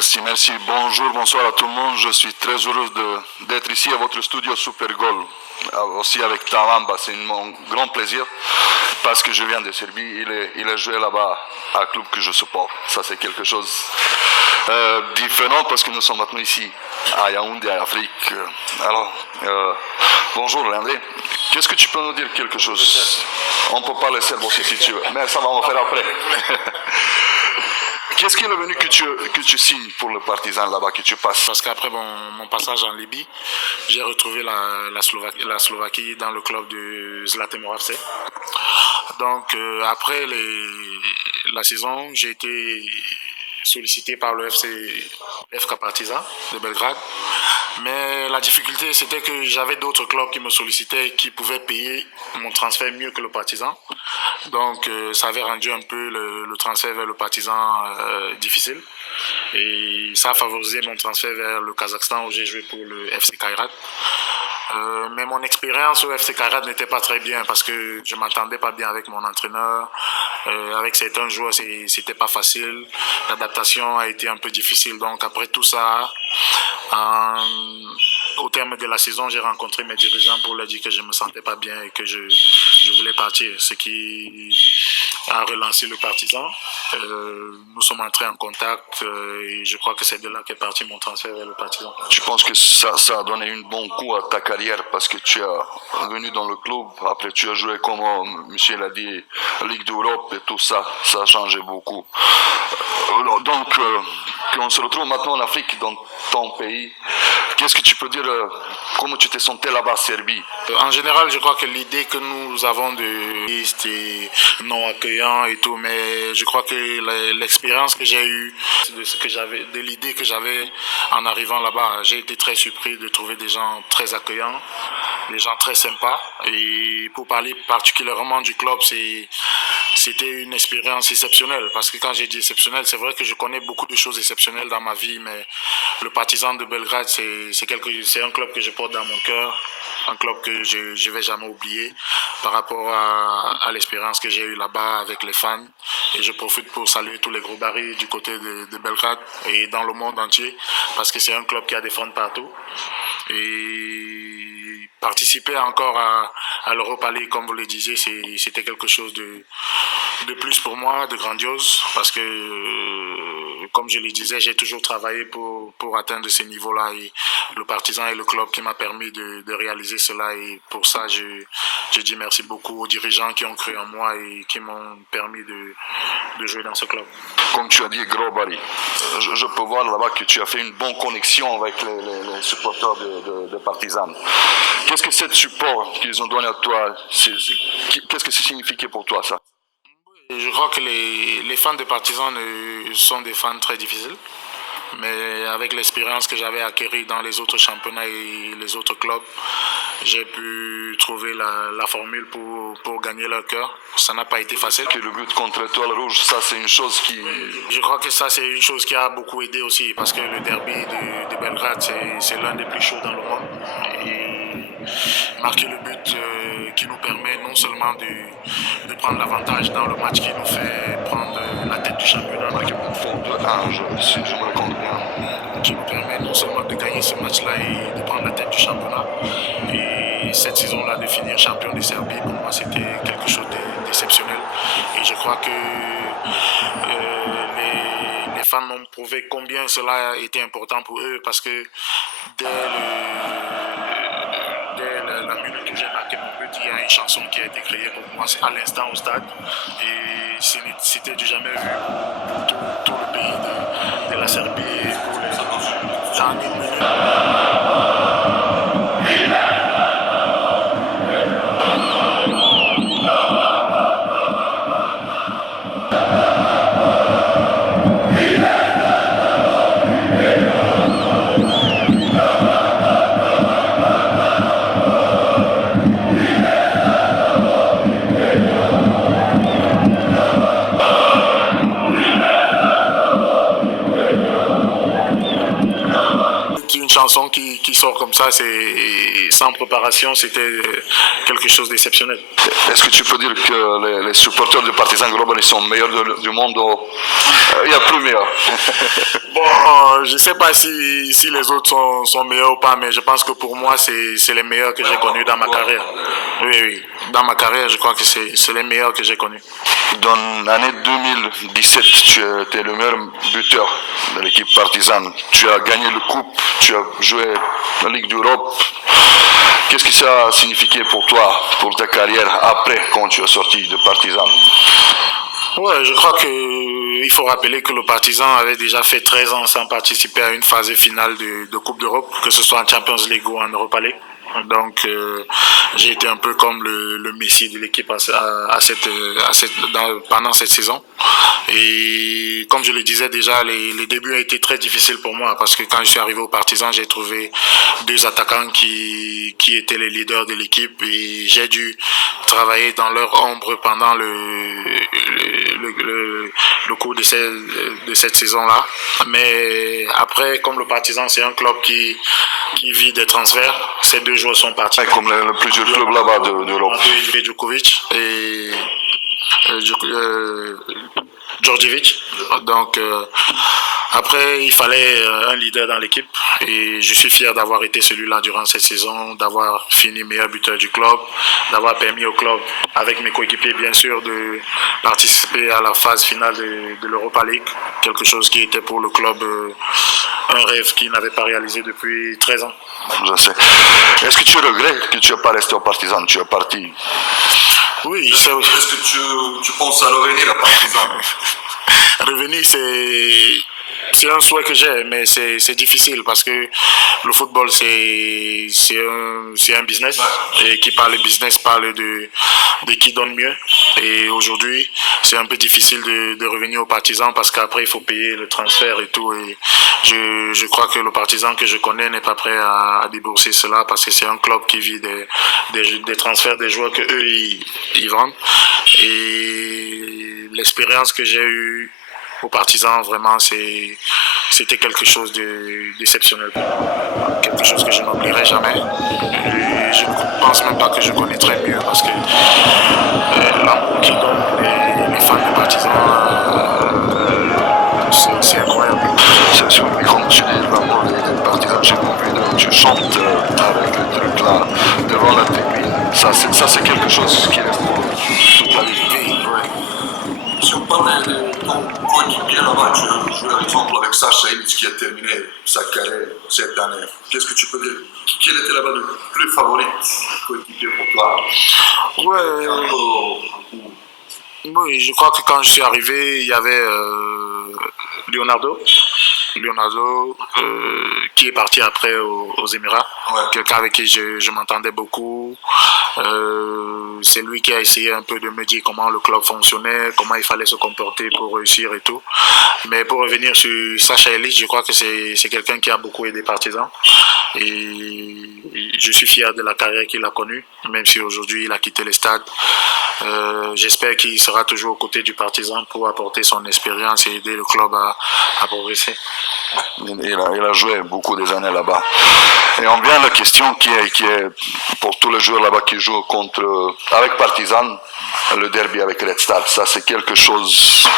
Merci, merci. Bonjour, bonsoir à tout le monde. Je suis très heureux d'être ici à votre studio Super Goal. Aussi avec Tawamba, c'est un grand plaisir parce que je viens de Serbie. Il a joué là-bas à un club que je supporte. Ça, c'est quelque chose différent parce que nous sommes maintenant ici à Yaoundé, en Afrique. Alors, bonjour Landry. Qu'est-ce que tu peux nous dire quelque chose? On peut parler serbe aussi si tu veux, mais ça va, on va faire après. Qu'est-ce qui est venu que tu signes pour le Partizan là-bas, que tu passes? Parce qu'après mon passage en Libye, j'ai retrouvé la Slovaquie dans le club de Zlate Moravce. Donc après la saison, j'ai été sollicité par le FK Partizan de Belgrade. Mais la difficulté, c'était que j'avais d'autres clubs qui me sollicitaient, qui pouvaient payer mon transfert mieux que le Partizan. Donc, ça avait rendu un peu le transfert vers le Partizan difficile. Et ça a favorisé mon transfert vers le Kazakhstan où j'ai joué pour le FC Kairat. Mais mon expérience au FC Kairat n'était pas très bien parce que je ne m'entendais pas bien avec mon entraîneur. Avec certains joueurs, c'était pas facile. L'adaptation a été un peu difficile. Donc après tout ça, au terme de la saison, j'ai rencontré mes dirigeants pour leur dire que je ne me sentais pas bien et que je voulais partir. Ce qui a relancé le Partizan. Nous sommes entrés en contact et je crois que c'est de là qu'est parti mon transfert vers le Partizan. Tu penses que ça a donné un bon coup à ta carrière parce que tu es venu dans le club, après tu as joué comme monsieur l'a dit, Ligue d'Europe et tout ça, ça a changé beaucoup. Donc, on se retrouve maintenant en Afrique, dans ton pays. Qu'est-ce que tu peux dire, comment tu t'es senti là-bas en Serbie? En général, je crois que l'idée que nous avons de liste et non accueillant et tout, mais je crois que l'expérience que j'ai eue, de l'idée que j'avais en arrivant là-bas, j'ai été très surpris de trouver des gens très accueillants, des gens très sympas. Et pour parler particulièrement du club, c'était une expérience exceptionnelle. Parce que quand j'ai dit exceptionnelle, c'est vrai que je connais beaucoup de choses exceptionnelles dans ma vie, mais le Partizan de Belgrade, c'est un club que je porte dans mon cœur, un club que je ne vais jamais oublier par rapport à l'expérience que j'ai eue là-bas avec les fans. Et je profite pour saluer tous les gros barils du côté de Belgrade et dans le monde entier, parce que c'est un club qui a des fans partout. Et participer encore à l'Europa League, comme vous le disiez, c'était quelque chose de plus pour moi, de grandiose, parce que, comme je le disais, j'ai toujours travaillé pour atteindre ces niveaux-là, et le Partizan est le club qui m'a permis de réaliser cela, et pour ça, je dis merci beaucoup aux dirigeants qui ont cru en moi et qui m'ont permis de jouer dans ce club. Comme tu as dit, gros Barry, je peux voir là-bas que tu as fait une bonne connexion avec les supporters de Partizan. Qu'est-ce que c'est ce support qu'ils ont donné à toi? Qu'est-ce que ça signifiait pour toi, ça? Je crois que les fans de Partizan sont des fans très difficiles. Mais avec l'expérience que j'avais acquérie dans les autres championnats et les autres clubs, j'ai pu trouver la formule pour gagner leur cœur. Ça n'a pas été facile. Que le but contre l'Étoile Rouge, ça c'est une chose qui... Je crois que ça c'est une chose qui a beaucoup aidé aussi, parce que le derby de Belgrade, c'est l'un des plus chauds dans le monde. Et marquer le but qui nous permet non seulement de prendre l'avantage dans le match qui nous fait prendre la tête du championnat, si je me raconte bien, qui nous permet non seulement de gagner ce match-là et de prendre la tête du championnat. Et cette saison-là, de finir champion de Serbie, pour moi, c'était quelque chose d'exceptionnel. Et je crois que les fans m'ont prouvé combien cela était important pour eux, parce que dès la minute où j'ai marqué mon but, il y a une chanson qui a été créée pour moi à l'instant au stade. Et c'était du jamais vu pour tout le pays de la Serbie et pour les dans une minute. Chanson qui sort comme ça, c'est sans préparation, c'était quelque chose d'exceptionnel. Est-ce que tu peux dire que les supporters du Partizan Global sont meilleurs du monde? Il y a plus meilleur. Bon, je ne sais pas si les autres sont meilleurs ou pas, mais je pense que pour moi, c'est les meilleurs que j'ai connus dans ma carrière. Oui. Dans ma carrière, je crois que c'est les meilleurs que j'ai connus. Dans l'année 2017, tu étais le meilleur buteur de l'équipe partisane. Tu as gagné le coupe, tu as joué la Ligue d'Europe. Qu'est-ce que ça a signifié pour toi, pour ta carrière après, quand tu es sorti de Partizan? Ouais, je crois qu'il faut rappeler que le Partizan avait déjà fait 13 ans sans participer à une phase finale de Coupe d'Europe, que ce soit en Champions League ou en Europa League. Donc, j'ai été un peu comme le messie de l'équipe pendant cette saison. Et comme je le disais déjà, les débuts ont été très difficiles pour moi parce que quand je suis arrivé au Partizan, j'ai trouvé deux attaquants qui étaient les leaders de l'équipe et j'ai dû travailler dans leur ombre pendant le cours de cette saison-là. Mais après, comme le Partizan, c'est un club qui vit des transferts, ces deux joueurs sont partis. Comme plusieurs clubs là-bas d'Europe. Djokovic et Djordjevic. Donc, après, il fallait un leader dans l'équipe et je suis fier d'avoir été celui-là durant cette saison, d'avoir fini meilleur buteur du club, d'avoir permis au club, avec mes coéquipiers bien sûr, de participer à la phase finale de l'Europa League, quelque chose qui était pour le club un rêve qu'il n'avait pas réalisé depuis 13 ans. Je sais. Est-ce que tu regrettes que tu n'es pas resté au Partizan, tu es parti? Oui. Est-ce que tu penses à revenir à Partizan? Revenir, c'est un souhait que j'ai, mais c'est difficile parce que le football, c'est un business. Et qui parle de business parle de qui donne mieux. Et aujourd'hui, c'est un peu difficile de revenir aux Partisans parce qu'après, il faut payer le transfert et tout. Et je crois que le Partisan que je connais n'est pas prêt à débourser cela parce que c'est un club qui vit des transferts des joueurs que eux ils vendent. Et l'expérience que j'ai eue aux Partisans, vraiment, c'était quelque chose d'exceptionnel. Quelque chose que je n'oublierai jamais. Et je ne pense même pas que je connaîtrai mieux parce que l'amour qui donne les fans des Partisans, c'est incroyable. C'est sûr, mais comme tu dis, l'amour des Partisans, j'ai compris, tu chantes avec le truc là, devant la tribune. Ça, c'est quelque chose qui reste pour toute la vie. Si on parle de ton coéquipier là-bas, tu as joué par exemple avec Sacha Illich qui a terminé sa carrière cette année. Qu'est-ce que tu peux dire? Quel était là-bas le plus favori coéquipier pour toi? Oui, je crois que quand je suis arrivé, il y avait Leonardo qui est parti après aux Émirats, quelqu'un avec qui je m'entendais beaucoup. C'est lui qui a essayé un peu de me dire comment le club fonctionnait, comment il fallait se comporter pour réussir et tout. Mais pour revenir sur Sacha Illich, je crois que c'est quelqu'un qui a beaucoup aidé Partizan. Et je suis fier de la carrière qu'il a connue, même si aujourd'hui il a quitté le stade. J'espère qu'il sera toujours aux côtés du Partizan pour apporter son expérience et aider le club à progresser. Il a joué beaucoup des années là-bas. Et on vient à la question qui est pour tous les joueurs là-bas qui jouent avec Partizan, le derby avec Red Star. Ça, c'est quelque chose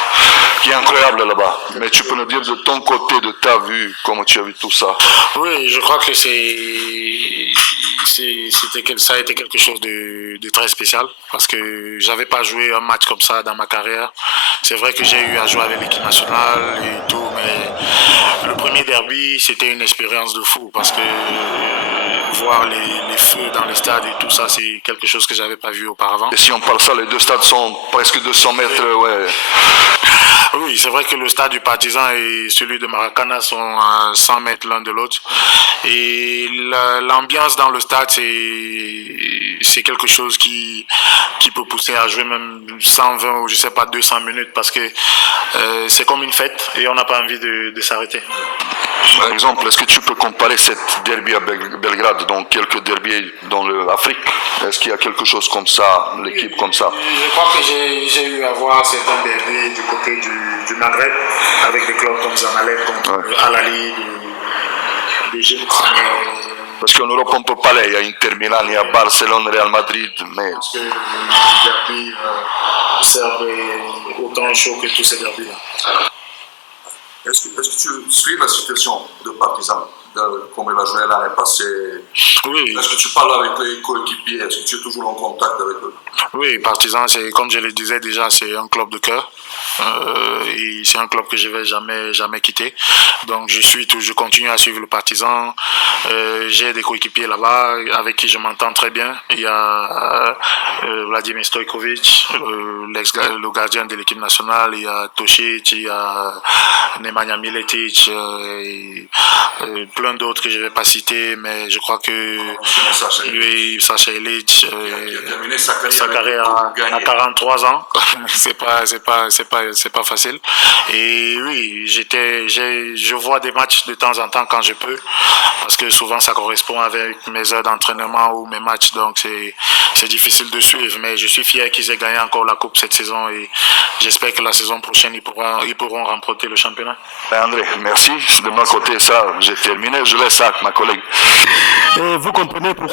qui est incroyable là-bas. Mais tu peux nous dire de ton côté, de ta vue, comment tu as vu tout ça? Oui, je crois que ça a été quelque chose de très spécial parce que j'avais pas joué un match comme ça dans ma carrière. C'est vrai que j'ai eu à jouer avec l'équipe nationale et tout, mais le premier derby, c'était une expérience de fou parce que voir les feux dans les stades et tout ça, c'est quelque chose que j'avais pas vu auparavant. Et si on parle ça, les deux stades sont presque 200 mètres, ouais. Oui, c'est vrai que le stade du Partizan et celui de Maracana sont à 100 mètres l'un de l'autre. Et l'ambiance dans le stade, c'est quelque chose qui peut pousser à jouer même 120 ou je sais pas 200 minutes parce que c'est comme une fête et on n'a pas envie de s'arrêter. Par exemple, est-ce que tu peux comparer cette derby à Belgrade, donc quelques derbys dans l'Afrique? Est-ce qu'il y a quelque chose comme ça, l'équipe comme ça? Je crois que j'ai eu à voir certains derbys du côté du Maghreb, avec des clubs comme Zamalek, comme Al-Ali, d'Égypte. Parce qu'en Europe, on ne peut pas aller. Il y a Inter Milan, il y a Barcelone, Real Madrid. Mais... Parce que les derbys servent autant chaud que tous ces derbys-là. Est-ce que tu suis la situation de Partizan, comme il a joué l'année passée? Oui. Est-ce que tu parles avec les coéquipiers? Est-ce que tu es toujours en contact avec eux? Oui, Partizan, c'est comme je le disais déjà, c'est un club de cœur. Et c'est un club que je vais jamais quitter. Donc je continue à suivre le Partizan. J'ai des coéquipiers là-bas avec qui je m'entends très bien. Il y a Vladimir Stojkovic, le gardien de l'équipe nationale. Il y a Tosic, il y a Nemanja Miletic, et plein d'autres que je ne vais pas citer, mais je crois que lui, Sacha Ilic, qui a terminé sa carrière à 43 ans, c'est pas facile. Et oui, je vois des matchs de temps en temps quand je peux, parce que souvent ça correspond avec mes heures d'entraînement ou mes matchs, donc c'est difficile de suivre. Mais je suis fier qu'ils aient gagné encore la coupe cette saison et j'espère que la saison prochaine ils pourront remporter le championnat. André, merci. De mon côté, ça, j'ai terminé. Je laisse ça à ma collègue. Et vous comprenez pourquoi